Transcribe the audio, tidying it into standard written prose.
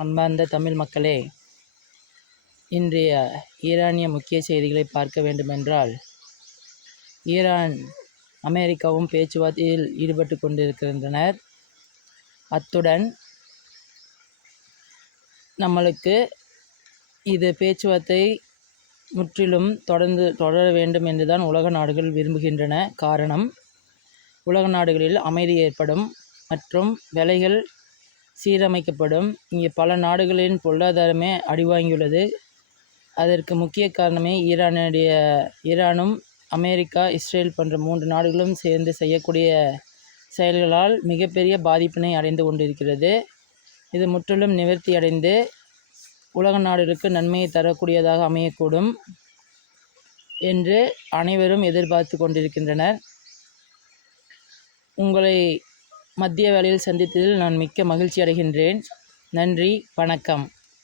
அன்பார்ந்த தமிழ் மக்களே, இன்றைய ஈரானிய முக்கிய செய்திகளை பார்க்க வேண்டுமென்றால், ஈரான் அமெரிக்காவும் பேச்சுவார்த்தையில் ஈடுபட்டு கொண்டிருக்கின்றனர். அத்துடன் நம்மளுக்கு இது பேச்சுவார்த்தை முற்றிலும் தொடர வேண்டும் என்றுதான் உலக நாடுகள் விரும்புகின்றன. காரணம், உலக நாடுகளில் அமைதி ஏற்படும் மற்றும் விலைகள் சீரமைக்கப்படும். இங்கே பல நாடுகளின் பொருளாதாரமே அடிவாங்கியுள்ளது. அதற்கு முக்கிய காரணமே ஈரானும் அமெரிக்கா, இஸ்ரேல் போன்ற 3 நாடுகளும் சேர்ந்து செய்யக்கூடிய செயல்களால் மிகப்பெரிய பாதிப்பினை அடைந்து கொண்டிருக்கிறது. இது முற்றிலும் நிவர்த்தி அடைந்து உலக நாடுகளுக்கு நன்மையை தரக்கூடியதாக அமையக்கூடும் என்று அனைவரும் எதிர்பார்த்து கொண்டிருக்கின்றனர். உங்களை மதிய வேளையில் சந்தித்ததில் நான் மிக்க மகிழ்ச்சி அடைகின்றேன். நன்றி, வணக்கம்.